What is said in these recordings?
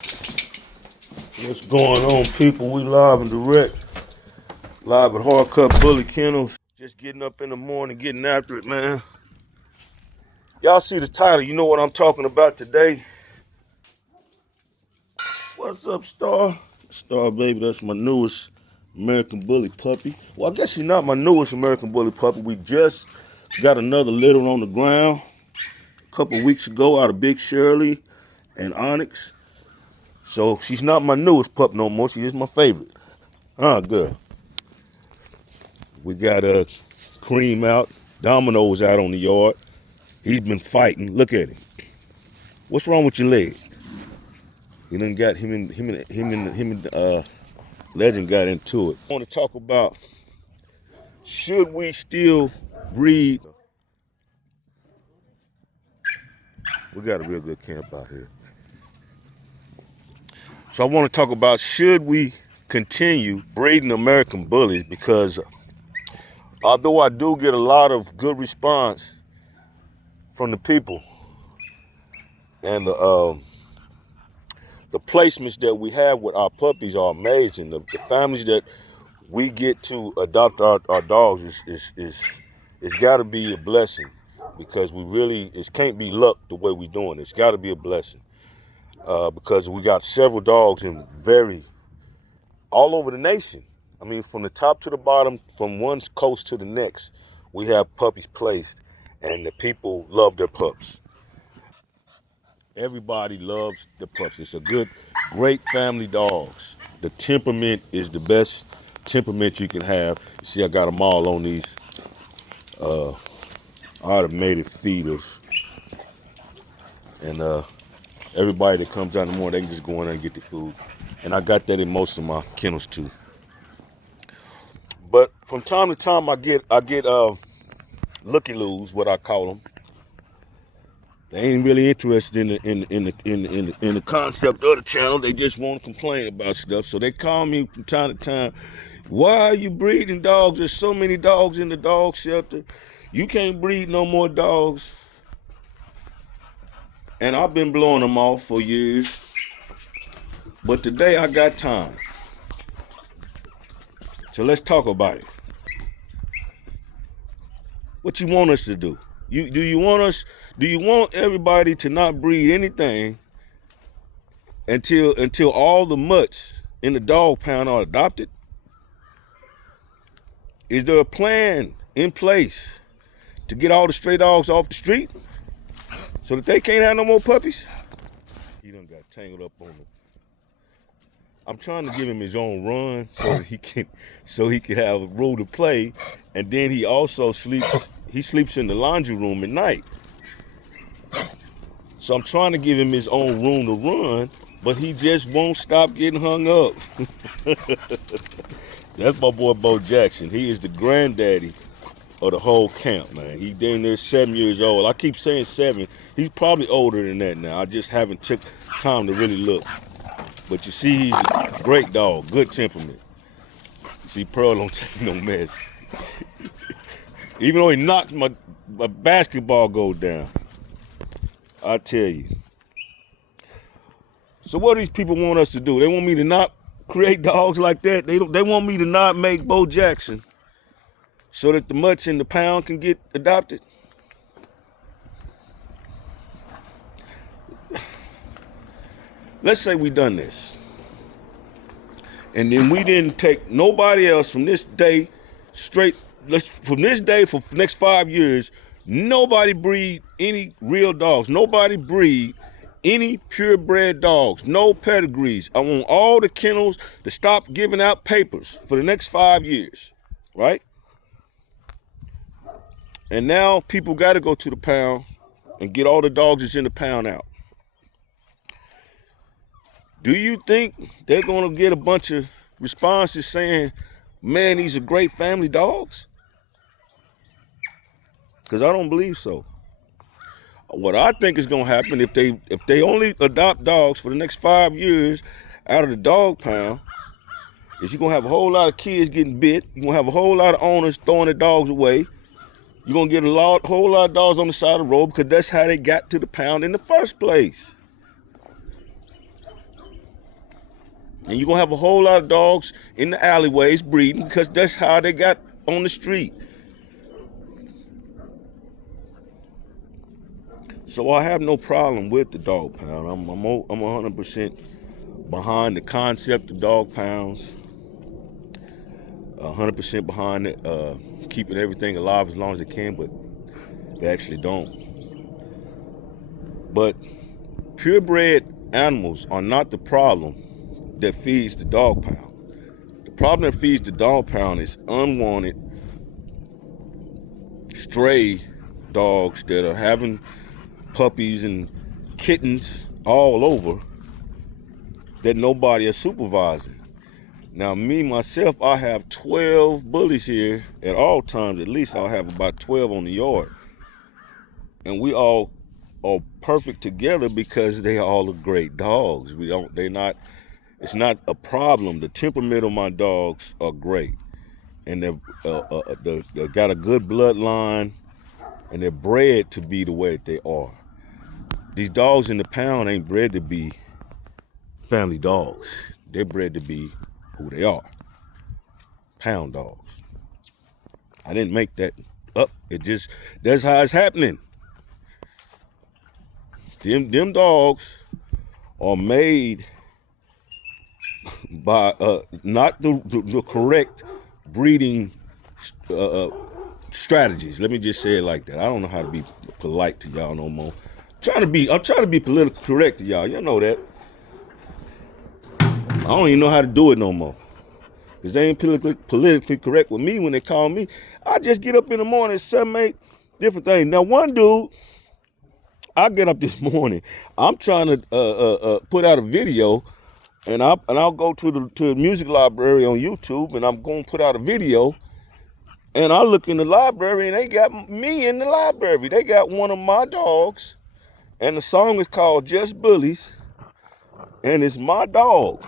What's going on, people? We live and direct. Live at Hard Cut Bully Kennels. Just getting up in the morning, getting after it, man. Y'all see the title, you know what I'm talking about today. What's up, Star? Star, baby, that's my newest American Bully puppy. Well, I guess she's not my newest American Bully puppy. We just got another litter on the ground a couple weeks ago out of Big Shirley and Onyx. So she's not my newest pup no more. She is my favorite. Girl. We got Cream out. Domino's out on the yard. He's been fighting. Look at him. What's wrong with your leg? He done got him and Legend got into it. I want to talk about, should we still breed? We got a real good camp out here. So I want to talk about, should we continue breeding American Bullies? Because although I do get a lot of good response from the people, and the placements that we have with our puppies are amazing. The families that we get to adopt our dogs it's got to be a blessing, because it can't be luck the way we're doing it. It's got to be a blessing, because we got several dogs all over the nation. I mean, from the top to the bottom, from one coast to the next, we have puppies placed, and the people love their pups. Everybody loves the pups. It's a great family dogs. The temperament is the best temperament you can have. See, I got them all on these automated feeders. And everybody that comes out in the morning, they can just go in there and get the food. And I got that in most of my kennels too. But from time to time, I get looky-loos, what I call them. They ain't really interested in the concept of the channel. They just want to complain about stuff. So they call me from time to time. Why are you breeding dogs? There's so many dogs in the dog shelter. You can't breed no more dogs. And I've been blowing them off for years. But today I got time. So let's talk about it. What you want us to do? Do you want everybody to not breed anything until all the mutts in the dog pound are adopted? Is there a plan in place to get all the stray dogs off the street so that they can't have no more puppies? He done got tangled up on it. I'm trying to give him his own run so that he can have a role to play, and then he also sleeps in the laundry room at night. So I'm trying to give him his own room to run, but he just won't stop getting hung up. That's my boy Bo Jackson. He is the granddaddy of the whole camp, man. He damn near 7 years old. I keep saying 7. He's probably older than that now. I just haven't took time to really look. But you see, he's a great dog, good temperament. See, Pearl don't take no mess. Even though he knocked my basketball goal down. I tell you. So what do these people want us to do? They want me to not create dogs like that? They want me to not make Bo Jackson so that the mutts in the pound can get adopted? Let's say we done this, and then we didn't take nobody else from this day straight. From this day for the next 5 years, nobody breed any real dogs. Nobody breed any purebred dogs. No pedigrees. I want all the kennels to stop giving out papers for the next 5 years, right? And now people got to go to the pound and get all the dogs that's in the pound out. Do you think they're going to get a bunch of responses saying, man, these are great family dogs? Because I don't believe so. What I think is going to happen, if they only adopt dogs for the next 5 years out of the dog pound, is you're going to have a whole lot of kids getting bit. You're going to have a whole lot of owners throwing their dogs away. You're going to get a whole lot of dogs on the side of the road, because that's how they got to the pound in the first place. And you're going to have a whole lot of dogs in the alleyways breeding because that's how they got on the street. So I have no problem with the dog pound. I'm 100% behind the concept of dog pounds. 100% behind it, keeping everything alive as long as they can, but they actually don't. But purebred animals are not the problem that feeds the dog pound. The problem that feeds the dog pound is unwanted stray dogs that are having puppies and kittens all over that nobody is supervising. Now, me, myself, I have 12 bullies here at all times. At least I'll have about 12 on the yard. And we all are perfect together because they all are great dogs. It's not a problem. The temperament of my dogs are great. And they got a good bloodline, and they're bred to be the way that they are. These dogs in the pound ain't bred to be family dogs. They're bred to be who they are. Pound dogs. I didn't make that up. That's how it's happening. Them dogs are made by not the correct breeding strategies. Let me just say it like that. I don't know how to be polite to y'all no more. I'm trying to be politically correct to y'all. You know that. I don't even know how to do it no more. Because they ain't politically correct with me when they call me. I just get up in the morning and 7, 8 different things. Now, one dude, I get up this morning. I'm trying to put out a video, and I'll go to the music library on YouTube, and I'm going to put out a video. And I look in the library, and they got me in the library. They got one of my dogs, and the song is called Just Bullyz, and it's my dog.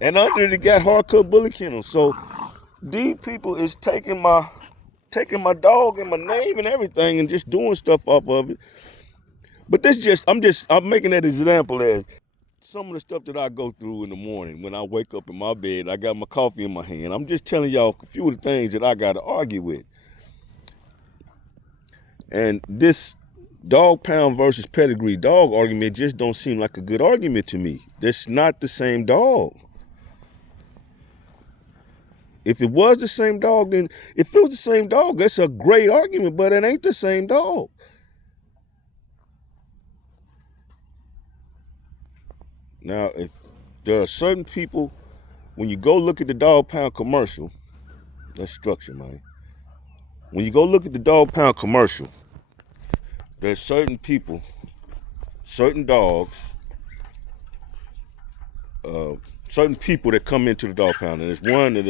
And under it got hardcore bully kennels. So these people is taking my dog and my name and everything and just doing stuff off of it. But I'm making that example as some of the stuff that I go through in the morning when I wake up in my bed. I got my coffee in my hand. I'm just telling y'all a few of the things that I got to argue with. And this dog pound versus pedigree dog argument just don't seem like a good argument to me. That's not the same dog. If it was the same dog, then if it was the same dog, that's a great argument, but it ain't the same dog. Now, if there are certain people, when you go look at the dog pound commercial, that's structure, man. When you go look at the dog pound commercial, there's certain people, certain dogs, certain people that come into the dog pound, and there's one that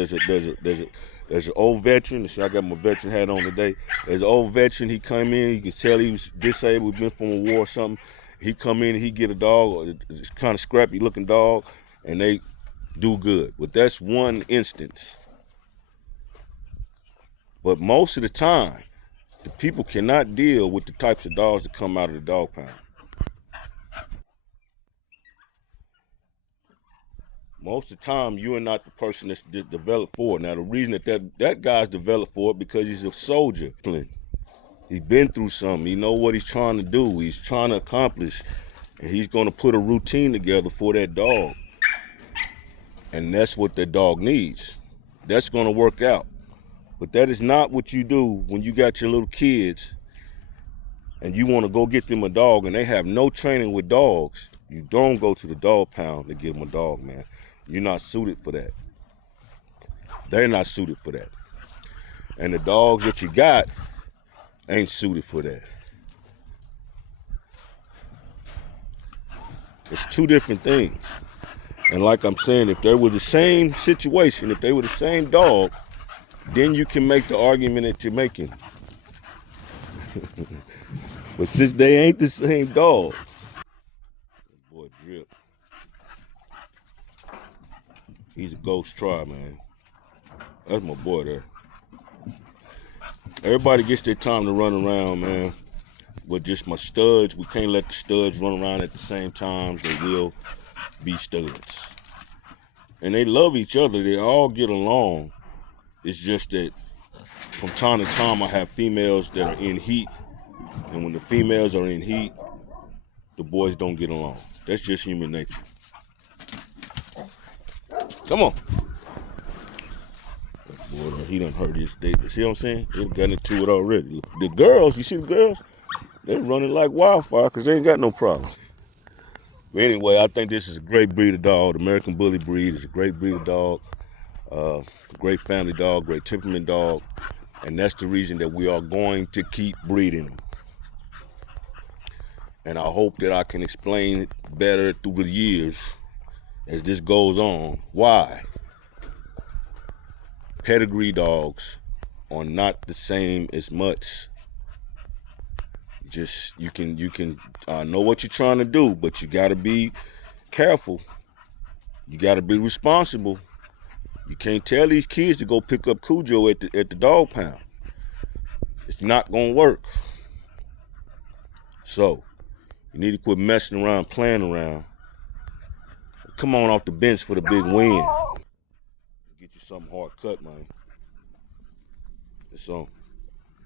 there's an old veteran. See, I got my veteran hat on today. There's an old veteran. He come in. You can tell he was disabled, been from a war or something. He come in and he get a dog, it's kind of scrappy looking dog, and they do good. But that's one instance. But most of the time, the people cannot deal with the types of dogs that come out of the dog pound. Most of the time, you are not the person that's developed for it. Now, the reason that guy's developed for it because he's a soldier. He's been through something. He know what he's trying to do. He's trying to accomplish, and he's going to put a routine together for that dog. And that's what that dog needs. That's going to work out. But that is not what you do when you got your little kids and you want to go get them a dog and they have no training with dogs. You don't go to the dog pound to get them a dog, man. You're not suited for that. They're not suited for that. And the dogs that you got ain't suited for that. It's two different things. And like I'm saying, if they were the same situation, if they were the same dog, then you can make the argument that you're making. But since they ain't the same dog, boy, Drip, he's a ghost try, man. That's my boy there. Everybody gets their time to run around, man. But just my studs, we can't let the studs run around at the same time. They will. be studs. And they love each other. They all get along. It's just that from time to time I have females that are in heat. And when the females are in heat, the boys don't get along. That's just human nature. Come on. Boy, he done heard his day. See what I'm saying? They got into it already. The girls, you see the girls? They're running like wildfire because they ain't got no problem. But anyway, I think this is a great breed of dog. The American Bully breed is a great breed of dog. Great family dog, great temperament dog. And that's the reason that we are going to keep breeding them. And I hope that I can explain it better through the years as this goes on. Why? Pedigree dogs are not the same as mutts. Just you can know what you're trying to do, but you got to be careful. You got to be responsible. You can't tell these kids to go pick up Cujo at the dog pound. It's not gonna work. So you need to quit messing around, playing around. Come on off the bench for the big win. Get you something hard cut, man. It's on.